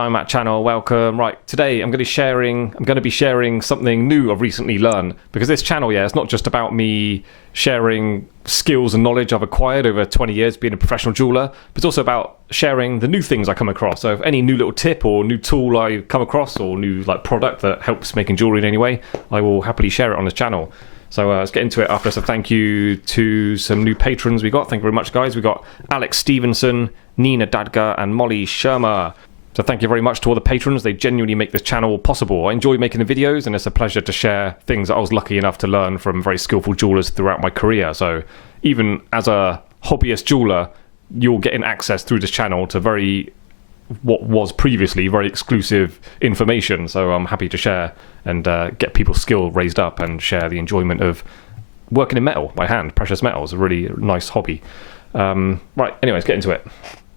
Diamond channel, welcome. Right, today I'm going to be sharing something new I've recently learned, because this channel, it's not just about me sharing skills and knowledge I've acquired over 20 years being a professional jeweler, but it's also about sharing the new things I come across. So if any new little tip or new tool I come across, or new product that helps making jewelry in any way, I will happily share it on this channel. So let's get into it after some thank you to some new patrons we got. Thank you very much, guys. We got Alex Stevenson, Nina Dadga, and Molly Sherma. So thank you very much to all the patrons. They genuinely make this channel possible. I enjoy making the videos, and it's a pleasure to share things that I was lucky enough to learn from very skillful jewelers throughout my career. So even as a hobbyist jeweler, you're getting access through this channel to what was previously very exclusive information. So I'm happy to share and get people's skill raised up and share the enjoyment of working in metal by hand. Precious metals, a really nice hobby. Right, anyways, get into it.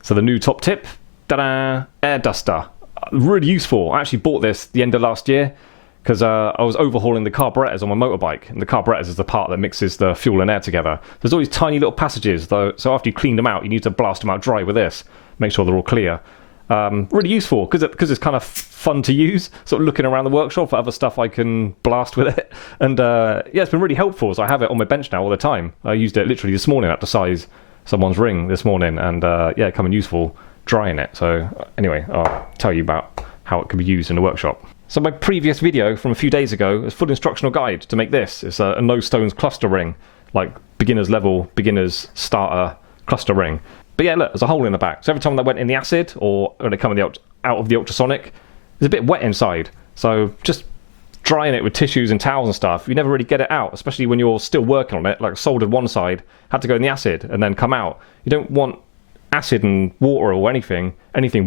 So the new top tip, ta-da, air duster. Really useful. I actually bought this the end of last year because I was overhauling the carburetors on my motorbike, and the carburetors is the part that mixes the fuel and air together. There's always tiny little passages, though, so after you clean them out, you need to blast them out dry with this, make sure they're all clear. Really useful because it's kind of fun to use, sort of looking around the workshop for other stuff I can blast with it. And it's been really helpful, so I have it on my bench now all the time. I used it literally this morning. I had to size someone's ring this morning, and coming useful drying it. So anyway, I'll tell you about how it can be used in the workshop. So my previous video from a few days ago is a full instructional guide to make this. It's a no stones cluster ring, like beginner's level, beginner's starter cluster ring. But yeah, look, there's a hole in the back. So every time they went in the acid, or when they come out of the ultrasonic, it's a bit wet inside. So just drying it with tissues and towels and stuff, you never really get it out, especially when you're still working on it. Like soldered one side, had to go in the acid and then come out. You don't want acid and water or anything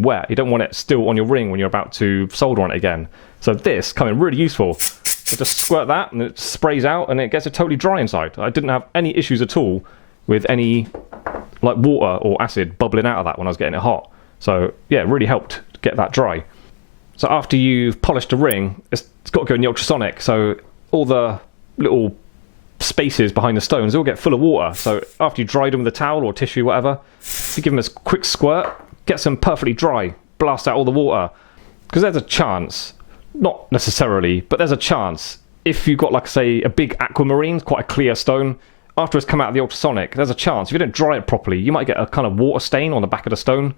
wet. You don't want it still on your ring when you're about to solder on it again. So this coming really useful. So just squirt that and it sprays out and it gets it totally dry inside. I didn't have any issues at all with any water or acid bubbling out of that when I was getting it hot. So yeah, it really helped get that dry. So after you've polished the ring, it's got to go in the ultrasonic. So all the little spaces behind the stones, they all get full of water. So after you dried them with a towel or tissue, whatever, you give them a quick squirt, gets them perfectly dry, blast out all the water. Because there's a chance, not necessarily, but there's a chance, if you've got, say, a big aquamarine, quite a clear stone, after it's come out of the ultrasonic, there's a chance, if you don't dry it properly, you might get a kind of water stain on the back of the stone,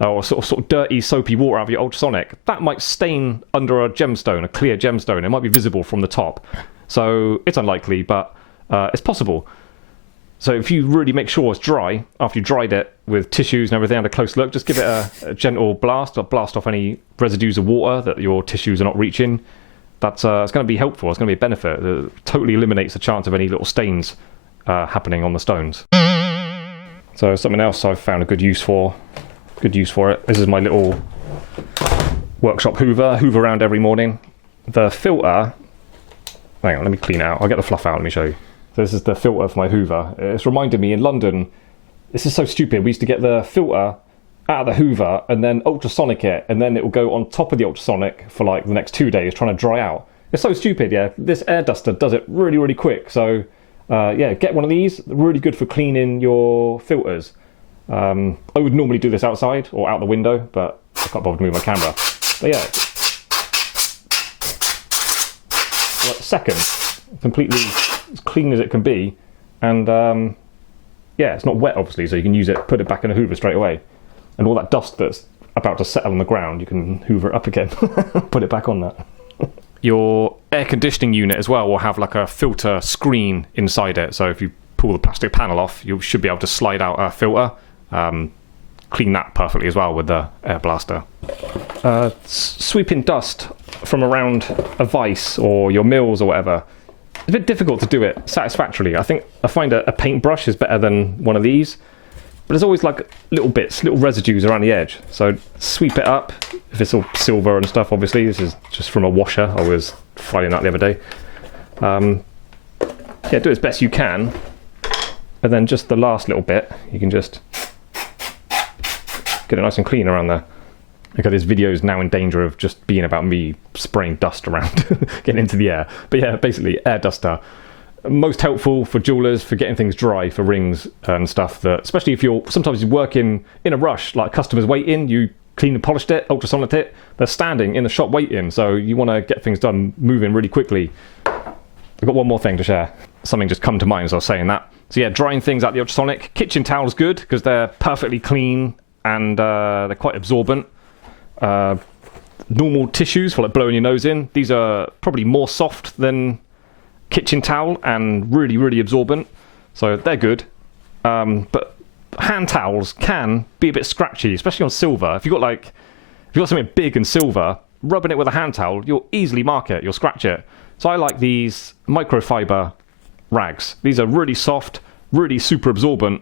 or sort of dirty, soapy water out of your ultrasonic. That might stain under a gemstone, a clear gemstone. It might be visible from the top. So it's unlikely, but it's possible. So if you really make sure it's dry, after you dried it with tissues and everything, had a close look, just give it a gentle blast, or blast off any residues of water that your tissues are not reaching. That's it's going to be helpful. It's going to be a benefit. It totally eliminates the chance of any little stains happening on the stones. So something else I've found a good use for it. This is my little workshop hoover around every morning. The filter, hang on, let me clean it out. I'll get the fluff out, let me show you. So this is the filter for my hoover. It's reminded me in London, this is so stupid, we used to get the filter out of the hoover and then ultrasonic it, and then it will go on top of the ultrasonic for the next 2 days trying to dry out. It's so stupid, yeah. This air duster does it really, really quick. So get one of these. Really good for cleaning your filters. I would normally do this outside or out the window, but I can't bother to move my camera. But yeah, seconds, completely as clean as it can be, and it's not wet obviously, so you can use it, put it back in the hoover straight away, and all that dust that's about to settle on the ground, you can hoover it up again, put it back on that. Your air conditioning unit as well will have a filter screen inside it, so if you pull the plastic panel off, you should be able to slide out a filter. Clean that perfectly as well with the air blaster. Sweeping dust from around a vise or your mills or whatever, it's a bit difficult to do it satisfactorily. I find a paintbrush is better than one of these, but there's always little bits, little residues around the edge. So sweep it up. If it's all silver and stuff, obviously, this is just from a washer. I was filing that the other day. Do as best you can. And then just the last little bit, you can just get it nice and clean around there. Okay, this video is now in danger of just being about me spraying dust around, getting into the air. But yeah, basically, air duster. Most helpful for jewelers, for getting things dry, for rings and stuff, that especially if you're sometimes you work in a rush, like customers waiting, you cleaned and polished it, ultrasonic it. They're standing in the shop waiting, so you want to get things done, moving really quickly. I've got one more thing to share. Something just come to mind as I was saying that. So yeah, drying things out the ultrasonic. Kitchen towels good because they're perfectly clean and they're quite absorbent. Normal tissues for like blowing your nose in. These are probably more soft than kitchen towel and really, really absorbent. So they're good. But hand towels can be a bit scratchy, especially on silver. If you've got something big and silver, rubbing it with a hand towel, you'll easily mark it, you'll scratch it. So I like these microfiber rags. These are really soft, really super absorbent.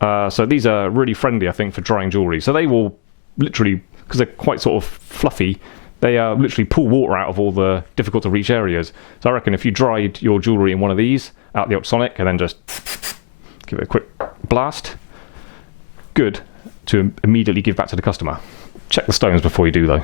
So these are really friendly, I think, for drying jewellery. So they will literally, because they're quite sort of fluffy, they literally pull water out of all the difficult to reach areas. So I reckon if you dried your jewellery in one of these out the ultrasonic and then just give it a quick blast, good to immediately give back to the customer. Check the stones before you do though.